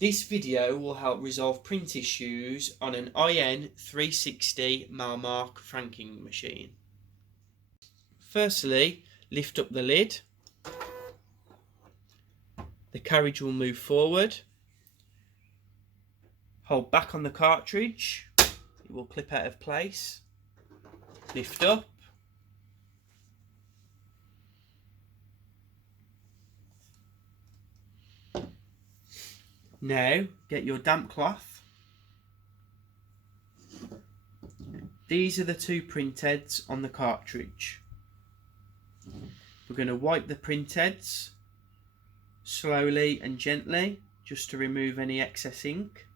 This video will help resolve print issues on an IN300 Malmark franking machine. Firstly, lift up the lid. The carriage will move forward. Hold back on the cartridge. It will clip out of place. Lift up. Now get your damp cloth. These are the two print heads on the cartridge. We're going to wipe the print heads slowly and gently just to remove any excess ink.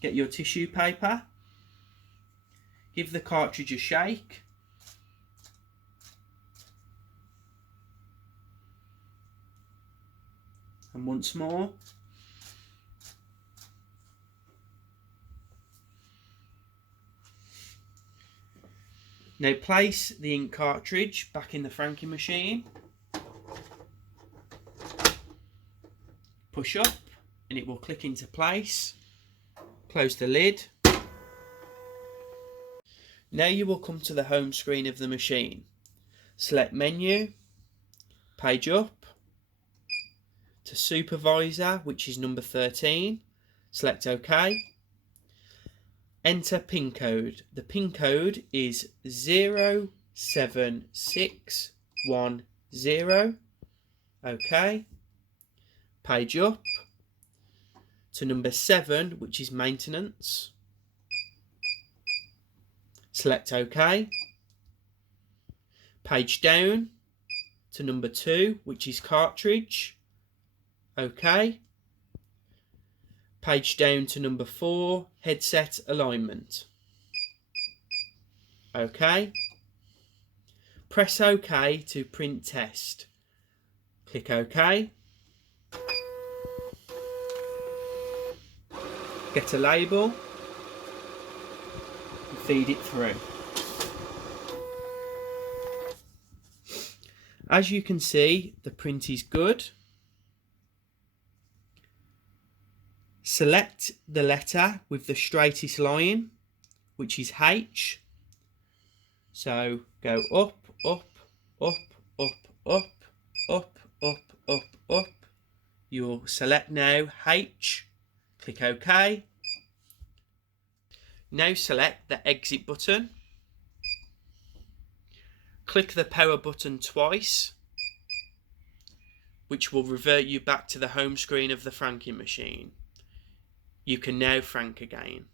Get your tissue paper. Give the cartridge a shake. And once more. Now place the ink cartridge back in the franking machine. Push up and it will click into place. Close the lid. Now you will come to the home screen of the machine. Select Menu, Page Up, to Supervisor, which is number 13. Select OK. Enter PIN code. The PIN code is 07610. OK. Page up to number 7, which is maintenance. Select OK. Page down to number 2, which is cartridge. OK. Page down to number 4, headset alignment. OK. Press OK to print test. Click OK. Get a label and feed it through. As you can see, the print is good. Select the letter with the straightest line, which is H. So go up, up, up, up, up, up, up, up, up. You'll select now H. Click OK. Now select the exit button. Click the power button twice, which will revert you back to the home screen of the franking machine. You can now frank again.